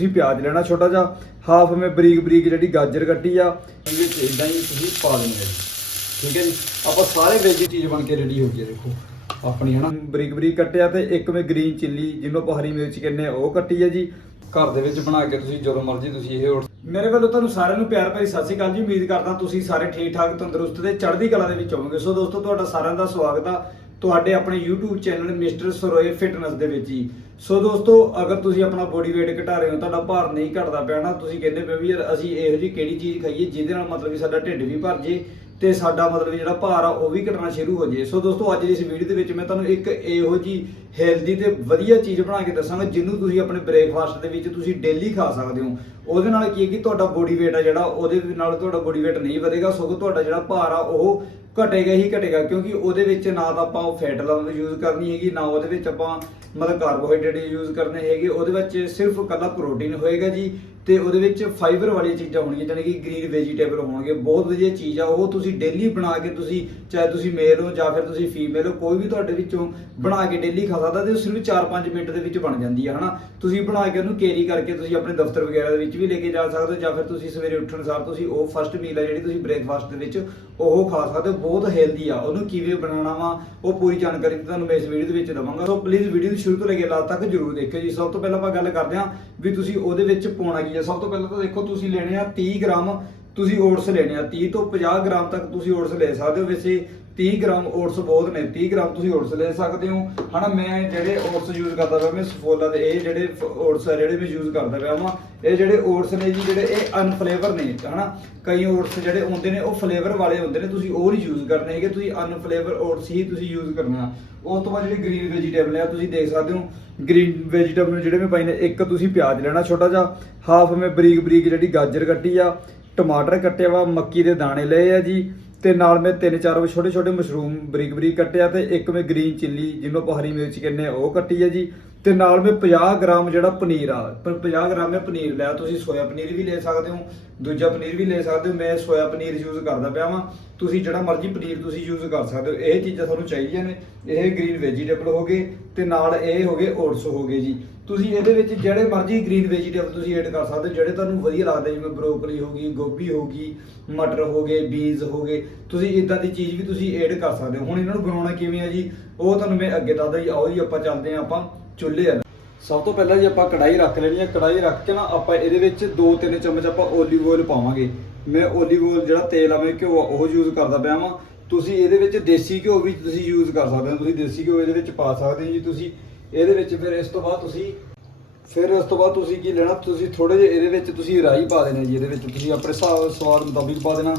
ਤੁਸੀਂ ਪਿਆਜ਼ ਲੈਣਾ ਛੋਟਾ ਜਿਹਾ ਹਾਫ ਮੈਂ ਬਰੀਕ ਬਰੀਕ ਜਿਹੜੀ ਗਾਜਰ ਕੱਟੀ ਆ, ਇਹਦੇ ਵਿੱਚ ਇਦਾਂ ਹੀ ਤੁਸੀਂ ਪਾ ਦੇਣੀ ਹੈ ਠੀਕ ਹੈ ਜੀ? ਆਪਾਂ ਸਾਰੇ ਵੈਜੀ ਚੀਜ਼ ਬਣ ਕੇ ਰੈਡੀ ਹੋ ਗਈ ਦੇਖੋ। ਆਪਣੀ, ਹਨਾ? ਬਰੀਕ ਬਰੀਕ ਕੱਟਿਆ ਤੇ ਇੱਕ ਮੈਂ ਗ੍ਰੀਨ ਚਿੱਲੀ ਜਿਹਨੂੰ ਆਪਾਂ ਹਰੀ ਮਿਰਚ ਕਹਿੰਦੇ ਆ, ਉਹ ਕੱਟੀ ਹੈ ਜੀ। ਘਰ ਦੇ ਵਿੱਚ ਬਣਾ ਕੇ ਤੁਸੀਂ ਜਦੋਂ ਮਰਜ਼ੀ ਤੁਸੀਂ ਇਹ order- ਮੇਰੇ ਵੱਲੋਂ ਤੁਹਾਨੂੰ ਸਾਰਿਆਂ ਨੂੰ ਪਿਆਰ ਭਰੀ ਸਤਿ ਸ਼੍ਰੀ ਅਕਾਲ ਜੀ। ਉਮੀਦ ਕਰਦਾ ਤੁਸੀਂ ਸਾਰੇ ਠੀਕ ਠਾਕ ਤੰਦਰੁਸਤ ਤੇ ਚੜ੍ਹਦੀ ਕਲਾ ਦੇ ਵਿੱਚ ਹੋਵੋਗੇ। ਸੋ ਦੋਸਤੋ, ਤੁਹਾਡਾ ਸਾਰਿਆਂ ਦਾ ਸਵਾਗਤ ਆ। ਤੁਹਾਡੇ ਆਪਣੇ YouTube channel mister Saroye fitness ਦੇ ਵਿੱਚ ਜੀ। ਸੋ ਦੋਸਤੋ, ਅਗਰ ਤੁਸੀਂ ਆਪਣਾ ਬੋਡੀ weight ਘਟਾ ਰਹੇ ਹੋ, ਤੁਹਾਡਾ ਭਾਰ ਨਹੀਂ ਘਟਦਾ ਪਿਆ ਨਾ, ਤੁਸੀਂ ਕਹਿੰਦੇ ਪਏ ਵੀ ਯਾਰ ਅਸੀਂ ਇਹੋ ਜਿਹੀ ਕਿਹੜੀ ਚੀਜ਼ ਖਾਈਏ ਜਿਹਦੇ ਨਾਲ ਮਤਲਬ ਕਿ ਸਾਡਾ ਢਿੱਡ ਵੀ ਭਰ ਜੇ ਤੇ ਸਾਡਾ ਮਤਲਬ ਵੀ ਜਿਹੜਾ ਭਾਰ ਆ ਉਹ ਵੀ ਘਟਣਾ ਸ਼ੁਰੂ ਹੋ ਜੇ। ਸੋ ਦੋਸਤੋ, ਅੱਜ ਦੀ ਇਸ ਵੀਡੀਓ ਦੇ ਵਿੱਚ ਮੈਂ ਤੁਹਾਨੂੰ ਇੱਕ ਇਹੋ ਜੀ ਹੈਲਦੀ ਤੇ ਵਧੀਆ ਚੀਜ਼ ਬਣਾ ਕੇ ਦੱਸਾਂਗਾ, ਜਿਹਨੂੰ ਤੁਸੀਂ ਆਪਣੇ ਬ੍ਰੇਕਫਾਸਟ ਦੇ ਵਿੱਚ ਤੁਸੀਂ ਡੇਲੀ ਖਾ ਸਕਦੇ ਹੋ। ਉਹਦੇ ਨਾਲ ਕੀ ਹੈ ਕਿ ਤੁਹਾਡਾ ਬੋਡੀ weight ਆ ਜਿਹੜਾ, ਉਹਦੇ ਨਾਲ ਤੁਹਾਡਾ ਬੋਡੀ weight ਨਹੀਂ ਵਧੇਗਾ, ਸਗੋਂ ਤੁਹਾਡਾ ਜਿਹੜਾ ਭਾਰ ਆ ਉਹ ਘਟੇਗਾ ਹੀ ਘਟੇਗਾ, ਕਿਉਂਕਿ ਉਹਦੇ ਵਿੱਚ ਨਾ ਤਾਂ ਆਪਾਂ ਫੈਟ ਯੂਜ਼ ਕਰਨੀ ਹੈਗੀ, ਨਾ ਉਹਦੇ ਵਿੱਚ ਆਪਾਂ ਮਤਲਬ ਕਾਰਬੋਹਾਈਡਰੇਟ ਯੂਜ਼ ਕਰਨੇ ਹੈਗੇ, ਉਹਦੇ ਵਿੱਚ ਸਿਰਫ ਕੱਲਾ ਪ੍ਰੋਟੀਨ ਹੋਏਗਾ ਜੀ ਤੇ ਉਹਦੇ ਵਿੱਚ ਫਾਈਬਰ ਵਾਲੀਆਂ ਚੀਜ਼ਾਂ ਹੋਣਗੀਆਂ, ਜਾਣੀ ਕਿ ਗ੍ਰੀਨ ਵੈਜੀਟੇਬਲ ਹੋਣਗੇ, ਬਹੁਤ ਵਧੀਆ ਚੀਜ਼ ਆ, ਉਹ ਤੁਸੀਂ ਡੇਲੀ ਬਣਾ ਕੇ ਤੁਸੀਂ, ਚਾਹੇ ਤੁਸੀਂ ਮੇਲ ਹੋ ਜਾਂ ਫਿਰ ਤੁਸੀਂ ਫੀਮੇਲ ਹੋ, ਕੋਈ ਵੀ ਤੁਹਾਡੇ ਵਿੱਚੋਂ ਬਣਾ ਕੇ ਡੇਲੀ ਖਾ ਸਕਦਾ ਤੇ ਉਹ ਸਿਰਫ 4-5 ਮਿੰਟ ਦੇ ਵਿੱਚ ਬਣ ਜਾਂਦੀ ਹੈ ਹਨਾ? ਤੁਸੀਂ ਬਣਾ ਕੇ ਉਹਨੂੰ ਕੈਰੀ ਕਰਕੇ ਤੁਸੀਂ ਆਪਣੇ ਦਫ਼ਤਰ ਵਗੈਰਾ ਦੇ ਵਿੱਚ ਵੀ ਲੈ ਕੇ ਜਾ ਸਕਦੇ ਹੋ ਜਾਂ ਫਿਰ ਤੁਸੀਂ ਸਵੇਰੇ ਉੱਠਣ ਸਾਰ ਤੁਸੀਂ ਉਹ ਫਸਟ ਮੀਲ ਆ ਜਿਹੜੀ ਤੁਸੀਂ ਬ੍ਰੇਕਫਾਸਟ ਦੇ ਵਿੱਚ ਉਹ ਖਾ ਸਕਦੇ ਹੋ, ਬਹੁਤ ਹੈਲਦੀ ਆ। ਉਹਨੂੰ ਕਿਵੇਂ ਬਣਾਉਣਾ ਵਾ, ਉਹ ਪੂਰੀ ਜਾਣਕਾਰੀ ਤੁਹਾਨੂੰ ਮੈਂ ਇਸ ਵੀਡੀਓ ਦੇ ਵਿੱਚ ਦਵਾਂਗਾ। ਸੋ ਪਲੀਜ਼ ਵੀਡੀਓ ਨੂੰ ਸ਼ੁਰੂ ਤੋਂ ਲੈ ਕੇ ਲਾਸਟ ਤੱਕ ਜਰੂਰ ਦੇਖਿਓ ਜੀ। ਸਭ ਤੋਂ ਪਹਿਲਾਂ ਆਪਾਂ ਗੱਲ ਕਰਦੇ ਹਾਂ ਵੀ ਤੁਸੀਂ ਉਹਦੇ ਵਿੱਚ ਪਾਉਣਾ ਕੀ ਹੈ। ਸਭ ਤੋਂ ਪਹਿਲਾਂ ਤਾਂ ਦੇਖੋ, ਤੁਸੀਂ ਲੈਣੇ ਆ 30 ਗ੍ਰਾਮ, ਤੁਸੀਂ ਓਟਸ ਲੈਣੇ ਆ। 30 ਤੋਂ 50 ਗ੍ਰਾਮ ਤੱਕ ਤੁਸੀਂ ਓਟਸ ਲੈ ਸਕਦੇ ਹੋ। ਵੈਸੇ 30 ਗ੍ਰਾਮ ਓਟਸ ਬਹੁਤ ਨੇ 30 ਗ੍ਰਾਮ ਤੁਸੀਂ ਓਟਸ ਲੈ ਸਕਦੇ ਹੋ। ਹਨਾ, ਮੈਂ ਜਿਹੜੇ ਓਟਸ ਯੂਜ਼ ਕਰਦਾ ਪਿਆ, ਮੈਂ ਸਫੋਲਾ ਦੇ, ਇਹ ਜਿਹੜੇ ਓਟਸ ਆ, ਜਿਹੜੇ ਮੈਂ ਯੂਜ਼ ਕਰਦਾ ਪਿਆ ਵਾਂ, ਇਹ ਜਿਹੜੇ ਓਟਸ ਨੇ ਜੀ, ਜਿਹੜੇ ਇਹ ਅਨਫਲੇਵਰ ਨੇ, ਹਨਾ। ਕਈ ਓਟਸ ਜਿਹੜੇ ਹੁੰਦੇ ਨੇ, ਉਹ ਫਲੇਵਰ ਵਾਲੇ ਹੁੰਦੇ ਨੇ, ਤੁਸੀਂ ਉਹ ਨਹੀਂ ਯੂਜ਼ ਕਰਨੇ ਹੈਗੇ, ਤੁਸੀਂ ਅਨਫਲੇਵਰ ਓਟਸ ਹੀ ਤੁਸੀਂ ਯੂਜ਼ ਕਰਨਾ। ਉਸ ਤੋਂ ਬਾਅਦ ਜਿਹੜੇ ਗ੍ਰੀਨ ਵੈਜੀਟੇਬਲ ਆ, ਤੁਸੀਂ ਦੇਖ ਸਕਦੇ ਹੋ ਗ੍ਰੀਨ ਵੈਜੀਟੇਬਲ ਜਿਹੜੇ ਮੈਂ ਪਾਈ ਨੇ, ਇੱਕ ਤੁਸੀਂ ਪਿਆਜ਼ ਲੈਣਾ ਛੋਟਾ ਜਿਹਾ ਹਾਫ ਮੈਂ ਬਰੀਕ ਬਰੀਕ ਜਿਹੜੀ ਗਾਜਰ ਕੱਟੀ ਆ, ਟਮਾਟਰ ਕੱਟਿਆ ਵਾ, ਮੱਕੀ ਦੇ ਦਾਣੇ ਲਏ ਆ ਜੀ ਤੇ ਨਾਲ ਮੈਂ ਤਿੰਨ ਚਾਰ ਛੋਟੇ ਛੋਟੇ ਮਸ਼ਰੂਮ ਬਰੀਕ ਬਰੀਕ ਕੱਟਿਆ ਤੇ ਇੱਕ ਮੈਂ ਗ੍ਰੀਨ ਚਿੱਲੀ ਜਿਹਨੂੰ ਆਪਾਂ ਹਰੀ ਮਿਰਚ ਕਹਿੰਦੇ ਆ, ਉਹ ਕੱਟੀ ਹੈ ਜੀ। ਤੇ ਨਾਲ ਮੈਂ 50 ਗ੍ਰਾਮ ਜਿਹੜਾ ਪਨੀਰ ਆ ਪਰ 50 ਗ੍ਰਾਮ ਮੈਂ ਪਨੀਰ ਲਿਆ, ਤੁਸੀਂ ਸੋਇਆ ਪਨੀਰ ਵੀ ਲੈ ਸਕਦੇ ਹੋ, ਦੂਜਾ ਪਨੀਰ ਵੀ ਲੈ ਸਕਦੇ ਹੋ, ਮੈਂ ਸੋਇਆ ਪਨੀਰ ਯੂਜ਼ ਕਰਦਾ ਪਿਆ ਵਾਂ। ਤੁਸੀਂ ਜਿਹੜਾ ਮਰਜ਼ੀ ਪਨੀਰ ਤੁਸੀਂ ਯੂਜ਼ ਕਰ ਸਕਦੇ ਹੋ, ਇਹ ਚੀਜ਼ਾਂ ਤੁਹਾਨੂੰ ਚਾਹੀਦੀਆਂ ਨੇ, ਇਹ ਗ੍ਰੀਨ ਵੈਜੀਟੇਬਲ ਹੋ ਗਏ ਤੇ ਨਾਲ ਇਹ ਹੋ ਗਏ ਓਟਸ ਹੋ ਗਏ ਜੀ। ਤੁਸੀਂ ਇਹਦੇ ਵਿੱਚ ਜਿਹੜੇ ਮਰਜ਼ੀ ਗ੍ਰੀਨ ਵੈਜੀਟੇਬਲ ਤੁਸੀਂ ਐਡ ਕਰ ਸਕਦੇ ਹੋ ਜਿਹੜੇ ਤੁਹਾਨੂੰ ਵਧੀਆ ਲੱਗਦੇ ਜਿਵੇਂ ਬਰੋਕਲੀ ਹੋ ਗਈ ਗੋਭੀ ਹੋ ਗਈ ਮਟਰ ਹੋ ਗਏ ਬੀਨਸ ਹੋ ਗਏ ਤੁਸੀਂ ਇਦਾਂ ਦੀ ਚੀਜ਼ ਵੀ ਤੁਸੀਂ ਐਡ ਕਰ ਸਕਦੇ ਹੋ। ਹੁਣ ਇਹਨਾਂ ਨੂੰ ਬਣਾਉਣਾ ਕਿਵੇਂ ਆ ਜੀ ਉਹ ਤੁਹਾਨੂੰ ਮੈਂ ਅੱਗੇ ਦੱਸਦਾ ਜੀ। ਆਓ ਜੀ ਆਪਾਂ ਚੱਲਦੇ ਹਾਂ ਆਪਾਂ ਚੁੱਲ੍ਹੇ ਵੱਲ। ਸਭ ਤੋਂ ਪਹਿਲਾਂ ਜੀ ਆਪਾਂ ਕੜਾਈ ਰੱਖ ਲੈਣੀ ਹੈ ਕੜਾਈ ਰੱਖ ਕੇ ਨਾ ਆਪਾਂ ਇਹਦੇ ਵਿੱਚ 2-3 ਚਮਚ ਆਪਾਂ ਓਲੀਵ ਆਇਲ ਪਾਵਾਂਗੇ। ਮੈਂ ਓਲੀਵ ਆਇਲ ਜਿਹੜਾ ਤੇਲ ਆ ਮੈਂ ਘਿਓ ਆ, ਉਹ ਯੂਜ਼ ਕਰਦਾ ਪਿਆ ਵਾਂ। ਤੁਸੀਂ ਇਹਦੇ ਵਿੱਚ ਦੇਸੀ ਘਿਓ ਵੀ ਤੁਸੀਂ ਯੂਜ਼ ਕਰ ਸਕਦੇ ਹੋ। ਤੁਸੀਂ ਦੇਸੀ ਘਿਓ ਇਹਦੇ ਵਿੱਚ ਪਾ ਸਕਦੇ ਹੋ ਜੀ ਤੁਸੀਂ। ਇਹਦੇ ਵਿੱਚ ਫਿਰ ਇਸ ਤੋਂ ਬਾਅਦ ਤੁਸੀਂ, ਫਿਰ ਉਸ ਤੋਂ ਬਾਅਦ ਤੁਸੀਂ ਕੀ ਲੈਣਾ? ਤੁਸੀਂ ਥੋੜੇ ਜਿਹੇ ਇਹਦੇ ਵਿੱਚ ਤੁਸੀਂ ਰਾਈ ਪਾ ਦੇਣਾ ਜੀ, ਇਹਦੇ ਵਿੱਚ ਤੁਸੀਂ ਆਪਣੇ ਹਿਸਾਬ, ਸਵਾਦ ਮੁਤਾਬਿਕ ਪਾ ਦੇਣਾ।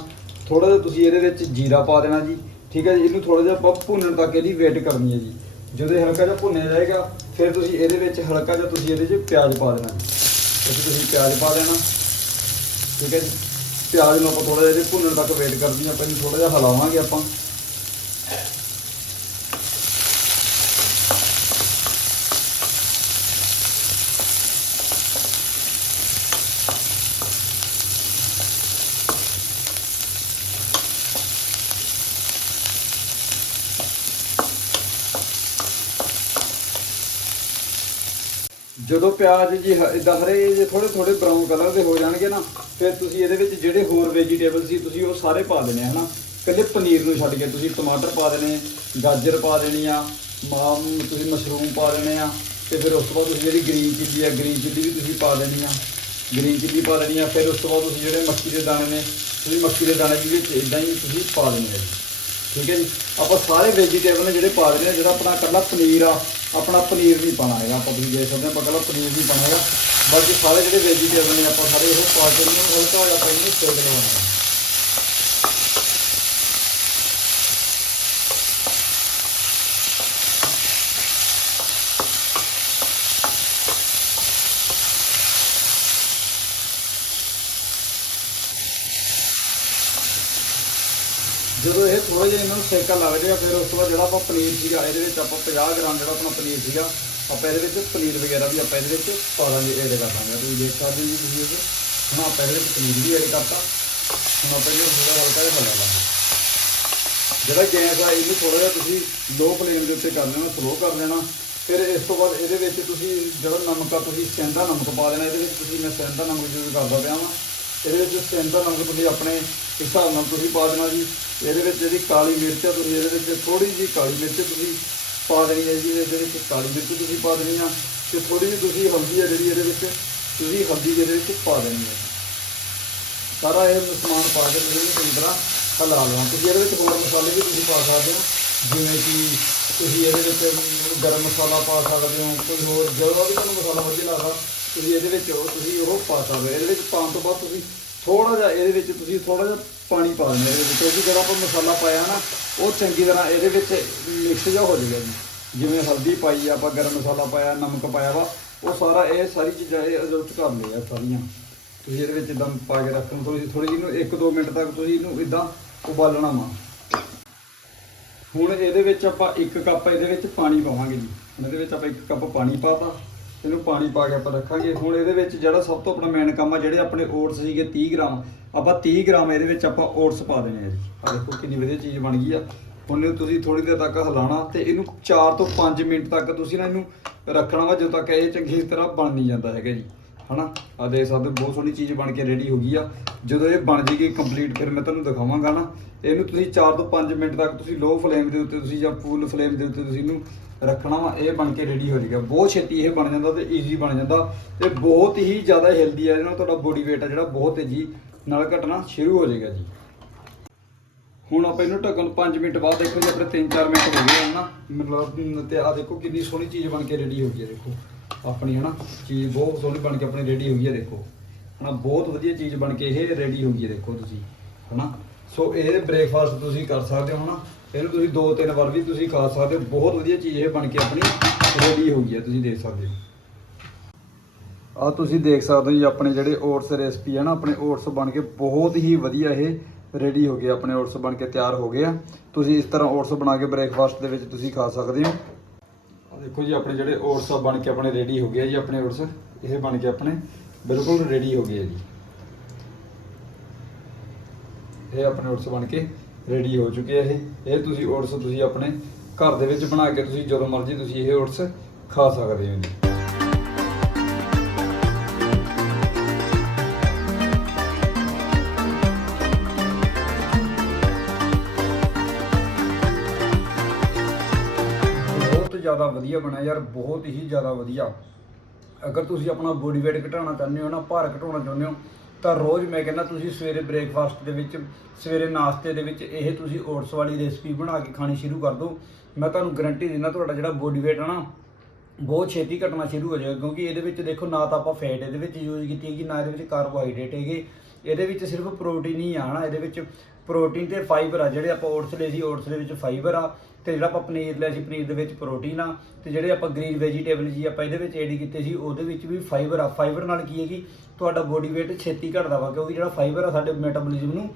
ਥੋੜਾ ਜਿਹਾ ਤੁਸੀਂ ਇਹਦੇ ਵਿੱਚ ਜੀਰਾ ਪਾ ਦੇਣਾ ਜੀ। ਠੀਕ ਹੈ ਜੀ, ਇਹਨੂੰ ਥੋੜਾ ਜਿਹਾ ਆਪਾਂ ਭੁੰਨਣ ਤੱਕ ਇਹਦੀ ਵੇਟ ਕਰਨੀ ਹੈ ਜੀ। ਜਦੋਂ ਇਹ ਹਲਕਾ ਜਿਹਾ ਭੁੰਨਿਆ ਜਾਏਗਾ, ਫਿਰ ਤੁਸੀਂ ਇਹਦੇ ਵਿੱਚ ਹਲਕਾ ਜਿਹਾ ਤੁਸੀਂ ਇਹਦੇ 'ਚ ਪਿਆਜ਼ ਪਾ ਦੇਣਾ। ਇਸ ਤੁਸੀਂ ਪਿਆਜ਼ ਪਾ ਦੇਣਾ। ਠੀਕ ਹੈ ਜੀ। ਪਿਆਜ਼ ਨੂੰ ਆਪਾਂ ਥੋੜਾ ਜਿਹਾ ਇਹਦੇ ਭੁੰਨਣ ਤੱਕ ਵੇਟ ਕਰਨੀ ਹਾਂ, ਆਪਾਂ ਇਹਨੂੰ ਥੋੜਾ ਜਿਹਾ ਹਿਲਾਵਾਂਗੇ ਆਪਾਂ। ਜਦੋਂ ਪਿਆਜ਼ ਜੀ ਹ- ਹਰੇ ਜੇ ਥੋੜੇ ਥੋੜੇ ਬਰਾਊਨ ਕਲਰ ਦੇ ਹੋ ਜਾਣਗੇ ਨਾ ਫਿਰ ਤੁਸੀਂ ਇਹਦੇ ਵਿੱਚ ਜਿਹੜੇ ਹੋਰ ਵੈਜੀਟੇਬਲ ਸੀ ਤੁਸੀਂ ਉਹ ਸਾਰੇ ਪਾ ਦੇਣੇ ਆ, ਹਨਾ? ਇਕੱਲੇ ਪਨੀਰ ਨੂੰ ਛੱਡ ਕੇ ਤੁਸੀਂ ਟਮਾਟਰ ਪਾ ਦੇਣੇ ਗਾਜਰ ਪਾ ਦੇਣੀ ਆ ਮਾਮ ਤੁਸੀਂ ਮਸ਼ਰੂਮ ਪਾ ਦੇਣੇ ਆ ਤੇ ਫਿਰ ਉਸ ਤੋਂ ਬਾਅਦ ਤੁਸੀਂ ਜਿਹੜੀ ਗ੍ਰੀਨ ਚਿੱਲੀ ਆ ਗ੍ਰੀਨ ਚਿੱਲੀ ਵੀ ਤੁਸੀਂ ਪਾ ਦੇਣੀ ਆ। ਗ੍ਰੀਨ ਚਿੱਲੀ ਪਾ ਦੇਣੀ ਆ ਫਿਰ ਉਸ ਤੋਂ ਬਾਅਦ ਤੁਸੀਂ ਜਿਹੜੇ ਮੱਕੀ ਦੇ ਦਾਣੇ ਨੇ ਤੁਸੀਂ ਮੱਕੀ ਦੇ ਦਾਣੇ ਵੀ ਵਿੱਚ ਇਦਾਂ ਹੀ ਤੁਸੀਂ ਪਾ ਦੇਣੇ ਆ। ਠੀਕ ਹੈ ਜੀ? ਆਪਾਂ ਸਾਰੇ ਵੈਜੀਟੇਬਲ ਨੇ ਜਿਹੜੇ ਪਾ ਰਹੇ ਆ ਜਿਹੜਾ ਆਪਣਾ ਇਕੱਲਾ ਪਨੀਰ ਆ, ਆਪਣਾ ਪਨੀਰ ਨਹੀਂ ਪਾਣਾ ਹੈਗਾ, ਆਪਾਂ ਤੁਸੀਂ ਦੇਖ ਸਕਦੇ ਹਾਂ, ਆਪਾਂ ਇਕੱਲਾ ਪਨੀਰ ਨਹੀਂ ਪਾਣਾ ਹੈਗਾ। ਬਾਕੀ ਸਾਰੇ ਜਿਹੜੇ ਵੈਜੀਟੇਬਲ ਨੇ, ਆਪਾਂ ਸਾਰੇ ਇਹ ਪਾ ਕੇ ਇਹਨੂੰ ਹਲਕਾ ਜਿਹਾ ਆਪਾਂ ਇਹਨੂੰ ਸੇਕ ਲਵਾਉਣਾ ਜਦੋਂ ਇਹ ਥੋੜਾ ਜਿਹਾ ਇਹਨਾਂ ਨੂੰ ਸੇਕਾ ਲੱਗ ਜਾਏਗਾ, ਫਿਰ ਉਸ ਤੋਂ ਬਾਅਦ ਜਿਹੜਾ ਆਪਾਂ ਪਨੀਰ ਸੀਗਾ, ਇਹਦੇ ਵਿੱਚ ਆਪਾਂ 50 ਗ੍ਰਾਮ ਜਿਹੜਾ ਆਪਣਾ ਪਨੀਰ ਸੀਗਾ, ਆਪਾਂ ਇਹਦੇ ਵਿੱਚ ਪਨੀਰ ਵਗੈਰਾ ਵੀ ਆਪਾਂ ਇਹਦੇ ਵਿੱਚ ਪਾ ਲਾਂਗੇ ਐਡ ਕਰ ਦਾਂਗੇ। ਤੁਸੀਂ ਦੇਖ ਸਕਦੇ ਹੋ ਜੀ ਤੁਸੀਂ ਇਹਦੇ ਹੁਣ ਆਪਾਂ ਇਹਦੇ ਵਿੱਚ ਪਨੀਰ ਵੀ ਐਡ ਕਰਤਾ। ਹੁਣ ਆਪਾਂ ਇਹਨੂੰ ਥੋੜਾ ਹਲਕਾ ਜਿਹਾ ਹਲਾ ਲਾਂਗੇ। ਜਿਹੜਾ ਗੈਸ ਆ, ਇਹਨੂੰ ਥੋੜਾ ਜਿਹਾ ਤੁਸੀਂ ਲੋ ਫਲੇਮ ਦੇ ਉੱਤੇ ਕਰ ਲੈਣਾ ਸਲੋ ਕਰ ਲੈਣਾ। ਫਿਰ ਇਸ ਤੋਂ ਬਾਅਦ ਇਹਦੇ ਵਿੱਚ ਤੁਸੀਂ ਜਿਹੜਾ ਨਮਕ ਆ, ਤੁਸੀਂ ਸੈਂਦਾ ਨਮਕ ਪਾ ਦੇਣਾ, ਇਹਦੇ ਵਿੱਚ ਤੁਸੀਂ ਮੈਂ ਸੈਂਦਾ ਨਮਕ ਯੂਜ਼ ਕਰਦਾ ਪਿਆ ਵਾਂ। ਇਹਦੇ ਵਿੱਚ ਸੈਂਦਾ ਨਮਕ ਤੁਸੀਂ ਆਪਣੇ ਹਿਸਾਬ ਨਾਲ ਤੁਸੀਂ ਪਾ ਦੇਣਾ ਜੀ। ਇਹਦੇ ਵਿੱਚ ਜਿਹੜੀ ਕਾਲੀ ਮਿਰਚ ਹੈ ਤੁਸੀਂ ਇਹਦੇ ਵਿੱਚ ਥੋੜੀ ਜਿਹੀ ਕਾਲੀ ਮਿਰਚ ਤੁਸੀਂ ਪਾ ਦੇਣੀ ਹੈ ਜੀ। ਇਹਦੇ ਵਿੱਚ ਕਾਲੀ ਮਿਰਚ ਤੁਸੀਂ ਪਾ ਦੇਣੀ ਆ ਤੇ ਥੋੜੀ ਜਿਹੀ ਤੁਸੀਂ ਹਲਦੀ ਆ ਜਿਹੜੀ ਇਹਦੇ ਵਿੱਚ, ਤੁਸੀਂ ਹਲਦੀ ਇਹਦੇ ਵਿੱਚ ਪਾ ਦੇਣੀ ਹੈ ਸਾਰਾ ਇਹ ਸਮਾਨ ਪਾ ਕੇ ਤੁਸੀਂ ਚੰਗੀ ਤਰ੍ਹਾਂ ਹਿਲਾ ਲਓ। ਤੁਸੀਂ ਇਹਦੇ ਵਿੱਚ ਹੋਰ ਮਸਾਲੇ ਵੀ ਤੁਸੀਂ ਪਾ ਸਕਦੇ ਹੋ। ਜਿਵੇਂ ਕਿ ਤੁਸੀਂ ਇਹਦੇ ਵਿੱਚ ਗਰਮ ਮਸਾਲਾ ਪਾ ਸਕਦੇ ਹੋ, ਕੋਈ ਹੋਰ ਜਿਹੜਾ ਵੀ ਤੁਹਾਨੂੰ ਮਸਾਲਾ ਵਧੀਆ ਲੱਗਦਾ ਤੁਸੀਂ ਇਹਦੇ ਵਿੱਚ ਉਹ ਤੁਸੀਂ ਉਹ ਪਾ ਸਕਦੇ ਹੋ ਇਹਦੇ ਵਿੱਚ ਪਾਉਣ ਤੋਂ ਬਾਅਦ ਤੁਸੀਂ ਥੋੜਾ ਜਿਹਾ ਇਹਦੇ ਵਿੱਚ ਤੁਸੀਂ ਥੋੜਾ ਜਿਹਾ ਪਾਣੀ ਪਾ ਦੇਣਾ ਇਹਦੇ ਵਿੱਚ ਕਿਉਂਕਿ ਜਿਹੜਾ ਆਪਾਂ ਮਸਾਲਾ ਪਾਇਆ ਨਾ ਉਹ ਚੰਗੀ ਤਰ੍ਹਾਂ ਇਹਦੇ ਵਿੱਚ ਮਿਕਸ ਜਿਹਾ ਹੋ ਜਾਏਗਾ ਜੀ ਜਿਵੇਂ ਹਲਦੀ ਪਾਈ ਆ ਆਪਾਂ ਗਰਮ ਮਸਾਲਾ ਪਾਇਆ ਨਮਕ ਪਾਇਆ ਵਾ ਉਹ ਸਾਰਾ ਇਹ ਸਾਰੀ ਚੀਜ਼ਾਂ ਇਹ ਅਜੋਟ ਕਰ ਲਿਆ ਸਾਰੀਆਂ ਤੁਸੀਂ ਇਹਦੇ ਵਿੱਚ ਇਦਾਂ ਪਾ ਕੇ ਰੱਖਣ ਤੁਸੀਂ ਥੋੜੀ ਜਿਹੀ ਨੂੰ 1-2 ਮਿੰਟ ਤੱਕ ਤੁਸੀਂ ਇਹਨੂੰ ਇਦਾਂ ਉਬਾਲਣਾ ਵਾ ਹੁਣ ਇਹਦੇ ਵਿੱਚ ਆਪਾਂ 1 ਕੱਪ ਇਹਦੇ ਵਿੱਚ ਪਾਣੀ ਪਾਵਾਂਗੇ ਜੀ ਇਹਦੇ ਵਿੱਚ ਆਪਾਂ 1 ਕੱਪ ਪਾਣੀ ਪਾਤਾ ਇਹਨੂੰ ਪਾਣੀ ਪਾ ਕੇ ਆਪਾਂ ਰੱਖਾਂਗੇ। ਹੁਣ ਇਹਦੇ ਵਿੱਚ ਜਿਹੜਾ ਸਭ ਤੋਂ ਆਪਣਾ ਮੇਨ ਕੰਮ ਆ, ਜਿਹੜੇ ਆਪਣੇ ਓਟਸ ਸੀਗੇ 30 ਗ੍ਰਾਮ, ਆਪਾਂ 30 ਗ੍ਰਾਮ ਇਹਦੇ ਵਿੱਚ ਆਪਾਂ ਓਟਸ ਪਾ ਦੇਣੇ ਆ ਜੀ। ਆ ਦੇਖੋ ਕਿੰਨੀ ਵਧੀਆ ਚੀਜ਼ ਬਣ ਗਈ ਆ। ਹੁਣ ਇਹਨੂੰ ਤੁਸੀਂ ਥੋੜੀ ਦੇਰ ਤੱਕ ਹਿਲਾਣਾ ਤੇ ਇਹਨੂੰ 4 ਤੋਂ 5 ਮਿੰਟ ਤੱਕ ਤੁਸੀਂ ਨਾ ਇਹਨੂੰ ਰੱਖਣਾ ਵਾ, ਜਦੋਂ ਤੱਕ ਇਹ ਚੰਗੀ ਤਰ੍ਹਾਂ ਬਣ ਨਹੀਂ ਜਾਂਦਾ ਹੈਗਾ ਜੀ। ਹਨਾ? ਆ ਦੇਖ ਸਕਦੇ ਹੋ, ਬਹੁਤ ਸੋਹਣੀ ਚੀਜ਼ ਬਣ ਕੇ ਰੈਡੀ ਹੋ ਗਈ ਆ। ਜਦੋਂ ਇਹ ਬਣ ਜੇਗੀ ਕੰਪਲੀਟ ਫਿਰ ਮੈਂ ਤੁਹਾਨੂੰ ਦਿਖਾਵਾਂਗਾ ਨਾ। ਇਹਨੂੰ ਤੁਸੀਂ 4 ਤੋਂ 5 ਮਿੰਟ ਤੱਕ ਤੁਸੀਂ ਲੋ ਫਲੇਮ ਦੇ ਉੱਤੇ ਤੁਸੀਂ ਜਾਂ ਫੁੱਲ ਫਲੇਮ ਦੇ ਉੱਤੇ ਤੁਸੀਂ ਇਹਨੂੰ ਰੱਖਣਾ ਵਾ, ਇਹ ਬਣ ਕੇ ਰੈਡੀ ਹੋ ਜਾਏਗਾ। ਬਹੁਤ ਛੇਤੀ ਇਹ ਬਣ ਜਾਂਦਾ ਤੇ ਈਜ਼ੀ ਬਣ ਜਾਂਦਾ ਤੇ ਬਹੁਤ ਹੀ ਜ਼ਿਆਦਾ ਹੈਲਦੀ ਹੈ ਇਹਦੇ ਨਾਲ ਤੁਹਾਡਾ ਬੋਡੀ weight ਆ ਜਿਹੜਾ, ਬਹੁਤ ਤੇਜ਼ੀ ਨਾਲ ਘਟਣਾ ਸ਼ੁਰੂ ਹੋ ਜਾਏਗਾ ਜੀ। ਹੁਣ ਆਪਾਂ ਇਹਨੂੰ ਢੱਕਣ ਨੂੰ 5 ਮਿੰਟ ਬਾਅਦ ਦੇਖੋ ਜੀ, ਆਪਣੇ 3-4 ਮਿੰਟ ਹੋ ਗਏ ਹਨ? ਨਾ ਮਤਲਬ ਤੇ ਆ ਦੇਖੋ ਕਿੰਨੀ ਸੋਹਣੀ ਚੀਜ਼ ਬਣ ਕੇ ਰੈਡੀ ਹੋ ਗਈ ਹੈ ਦੇਖੋ। ਆਪਣੀ, ਹਨਾ? ਚੀਜ਼ ਬਹੁਤ ਸੋਹਣੀ ਬਣ ਕੇ ਆਪਣੀ ਰੈਡੀ ਹੋ ਗਈ ਹੈ ਦੇਖੋ। ਹਨਾ, ਬਹੁਤ ਵਧੀਆ ਚੀਜ਼ ਬਣ ਕੇ ਇਹ ਰੈਡੀ ਹੋ ਗਈ ਹੈ ਦੇਖੋ ਤੁਸੀਂ, ਹਨਾ? ਸੋ ਇਹ ਬ੍ਰੇਕਫਾਸਟ ਤੁਸੀਂ ਕਰ ਸਕਦੇ ਹੋ, ਹਨਾ? ਇਹਨੂੰ ਤੁਸੀਂ ਦੋ ਤਿੰਨ ਵਾਰ ਵੀ ਤੁਸੀਂ ਖਾ ਸਕਦੇ ਹੋ। ਬਹੁਤ ਵਧੀਆ ਚੀਜ਼ ਇਹ ਬਣ ਕੇ ਆਪਣੀ ਰੈਡੀ ਹੋ ਗਈ ਹੈ, ਤੁਸੀਂ ਦੇਖ ਸਕਦੇ ਹੋ। ਆ ਤੁਸੀਂ ਦੇਖ ਸਕਦੇ ਹੋ ਜੀ, ਆਪਣੇ ਜਿਹੜੇ ਓਟਸ ਰੈਸਪੀ ਹੈ ਨਾ, ਆਪਣੇ ਓਟਸ ਬਣ ਕੇ ਬਹੁਤ ਹੀ ਵਧੀਆ ਇਹ ਰੈਡੀ ਹੋ ਗਏ, ਆਪਣੇ ਓਟਸ ਬਣ ਕੇ ਤਿਆਰ ਹੋ ਗਏ ਆ। ਤੁਸੀਂ ਇਸ ਤਰ੍ਹਾਂ ਓਟਸ ਬਣਾ ਕੇ ਬ੍ਰੇਕਫਾਸਟ ਦੇ ਵਿੱਚ ਤੁਸੀਂ ਖਾ ਸਕਦੇ ਹੋ। ਆ ਦੇਖੋ ਜੀ, ਆਪਣੇ ਜਿਹੜੇ ਓਟਸ ਬਣ ਕੇ ਆਪਣੇ ਰੈਡੀ ਹੋ ਗਏ ਆ ਜੀ, ਆਪਣੇ ਓਟਸ ਇਹ ਬਣ ਕੇ ਆਪਣੇ ਬਿਲਕੁਲ ਰੈਡੀ ਹੋ ਗਏ ਆ ਜੀ। ਇਹ ਆਪਣੇ ਓਟਸ ਬਣ ਕੇ ਰੈਡੀ ਹੋ ਚੁੱਕੇ ਆ ਇਹ ਇਹ ਤੁਸੀਂ ਓਟਸ ਤੁਸੀਂ ਆਪਣੇ ਘਰ ਦੇ ਵਿੱਚ ਬਣਾ ਕੇ ਤੁਸੀਂ ਜਦੋਂ ਮਰਜ਼ੀ ਤੁਸੀਂ ਇਹ ਓਟਸ ਖਾ ਸਕਦੇ ਹੋ ਜੀ। ਬਹੁਤ ਜ਼ਿਆਦਾ ਵਧੀਆ ਬਣਿਆ ਯਾਰ, ਬਹੁਤ ਹੀ ਜ਼ਿਆਦਾ ਵਧੀਆ। ਅਗਰ ਤੁਸੀਂ ਆਪਣਾ ਬੋਡੀ weight ਘਟਾਉਣਾ ਚਾਹੁੰਦੇ ਹੋ ਨਾ, ਭਾਰ ਘਟਾਉਣਾ ਚਾਹੁੰਦੇ ਹੋ ਤਾਂ ਰੋਜ਼ ਮੈਂ ਕਹਿੰਦਾ ਤੁਸੀਂ ਸਵੇਰੇ ਬ੍ਰੇਕਫਾਸਟ ਦੇ ਵਿੱਚ, ਸਵੇਰੇ ਨਾਸ਼ਤੇ ਦੇ ਵਿੱਚ ਇਹ ਤੁਸੀਂ ਓਟਸ ਵਾਲੀ ਰੈਸਪੀ ਬਣਾ ਕੇ ਖਾਣੀ ਸ਼ੁਰੂ ਕਰ ਦਿਓ। ਮੈਂ ਤੁਹਾਨੂੰ ਗਰੰਟੀ ਦਿੰਦਾ ਤੁਹਾਡਾ ਜਿਹੜਾ ਬੋਡੀ weight ਹੈ ਨਾ, ਬਹੁਤ ਛੇਤੀ ਘਟਣਾ ਸ਼ੁਰੂ ਹੋ ਜਾਏਗਾ, ਕਿਉਂਕਿ ਇਹਦੇ ਵਿੱਚ ਦੇਖੋ ਨਾ ਤਾਂ ਆਪਾਂ ਫੈਟ ਇਹਦੇ ਵਿੱਚ ਯੂਜ਼ ਕੀਤੀ ਹੈਗੀ, ਨਾ ਇਹਦੇ ਵਿੱਚ ਕਾਰਬੋਹਾਈਡਰੇਟ ਹੈਗੇ। ਇਹਦੇ ਵਿੱਚ ਸਿਰਫ ਪ੍ਰੋਟੀਨ ਹੀ ਆਣਾ ਇਹਦੇ ਵਿੱਚ ਪ੍ਰੋਟੀਨ ਤੇ ਫਾਈਬਰ ਆ, ਜਿਹੜੇ ਆਪਾਂ ਓਟਸ ਲਏ ਸੀ, ਓਟਸ ਦੇ ਵਿੱਚ ਫਾਈਬਰ ਆ, ਤੇ ਜਿਹੜਾ ਆਪਾਂ ਪਨੀਰ ਲਿਆ ਸੀ, ਪਨੀਰ ਦੇ ਵਿੱਚ ਪ੍ਰੋਟੀਨ ਆ, ਤੇ ਜਿਹੜੇ ਆਪਾਂ ਗ੍ਰੀਨ ਵੈਜੀਟੇਬਲ ਜੀ ਆਪਾਂ ਇਹਦੇ ਵਿੱਚ ਐਡ ਕੀਤੇ ਸੀ, ਉਹਦੇ ਵਿੱਚ ਵੀ ਫਾਈਬਰ ਆ। ਫਾਈਬਰ ਨਾਲ ਕੀ ਹੈ ਕਿ ਤੁਹਾਡਾ ਬੋਡੀ weight ਛੇਤੀ ਘਟਦਾ ਵਾ, ਕਿਉਂਕਿ ਜਿਹੜਾ ਫਾਈਬਰ ਆ ਸਾਡੇ ਮੈਟਾਬੋਲਿਜ਼ਮ ਨੂੰ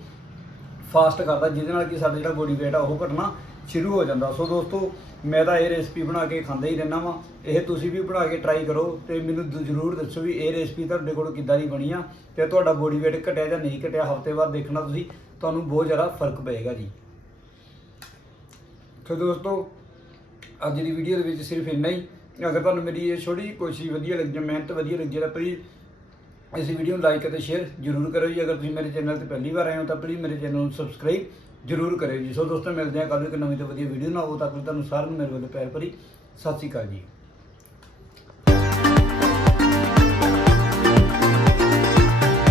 ਫਾਸਟ ਕਰਦਾ, ਜਿਹਦੇ ਨਾਲ ਕਿ ਸਾਡਾ ਜਿਹੜਾ ਬੋਡੀ weight ਆ ਉਹ ਘਟਣਾ ਸ਼ੁਰੂ ਹੋ ਜਾਂਦਾ। ਸੋ ਦੋਸਤੋ, ਮੈਂ ਤਾਂ ਇਹ ਰੈਸਪੀ ਬਣਾ ਕੇ ਖਾਂਦਾ ਹੀ ਰਹਿਣਾ ਵਾਂ। ਇਹ ਤੁਸੀਂ ਵੀ ਬਣਾ ਕੇ ਟਰਾਈ ਕਰੋ ਤੇ ਮੈਨੂੰ ਜ਼ਰੂਰ ਦੱਸੋ ਵੀ ਇਹ ਰੈਸਪੀ ਤੁਹਾਡੇ ਕੋਲ ਕਿੱਦਾਂ ਦੀ ਬਣੀ ਆ, ਤੇ ਤੁਹਾਡਾ ਬੋਡੀ weight ਘਟਿਆ ਜਾਂ ਨਹੀਂ ਘਟਿਆ, ਹਫ਼ਤੇ ਬਾਅਦ ਦੇਖਣਾ ਤੁਸੀਂ। ਤੁਹਾਨੂੰ ਬਹੁਤ ਜ਼ਿਆਦਾ ਫ਼ਰਕ ਪਏਗਾ ਜੀ। ਸੋ ਦੋਸਤੋ, ਅੱਜ ਦੀ ਵੀਡੀਓ ਦੇ ਵਿੱਚ ਸਿਰਫ ਇੰਨਾ ਹੀ। ਅਗਰ ਤੁਹਾਨੂੰ ਮੇਰੀ ਇਹ ਛੋਟੀ ਜਿਹੀ ਕੋਸ਼ਿਸ਼ ਵਧੀਆ ਲੱਗੀ ਮਿਹਨਤ ਵਧੀਆ ਲੱਗੀ, ਤਾਂ ਪਲੀਜ਼ ਇਸ ਵੀਡੀਓ ਨੂੰ ਲਾਈਕ ਅਤੇ ਸ਼ੇਅਰ ਜ਼ਰੂਰ ਕਰੋ ਜੀ। ਅਗਰ ਤੁਸੀਂ ਮੇਰੇ ਚੈਨਲ ਤੇ ਪਹਿਲੀ ਵਾਰ ਆਏ ਹੋ, ਤਾਂ ਪਲੀਜ਼ ਮੇਰੇ ਚੈਨਲ ਨੂੰ ਸਬਸਕ੍ਰਾਈਬ ਜ਼ਰੂਰ ਕਰਿਓ ਜੀ। ਸੋ ਦੋਸਤੋ, ਮਿਲਦੇ ਹਾਂ ਕੱਲ੍ਹ ਨੂੰ ਇੱਕ ਨਵੀਂ ਤੋਂ ਵਧੀਆ ਵੀਡੀਓ ਨਾਲ। ਉਹ ਤੱਕ ਤੁਹਾਨੂੰ ਸਾਰਿਆਂ ਨੂੰ ਮੇਰੇ ਵੱਲੋਂ ਪਿਆਰ ਭਰੀ ਸਤਿ ਸ਼੍ਰੀ ਅਕਾਲ ਜੀ।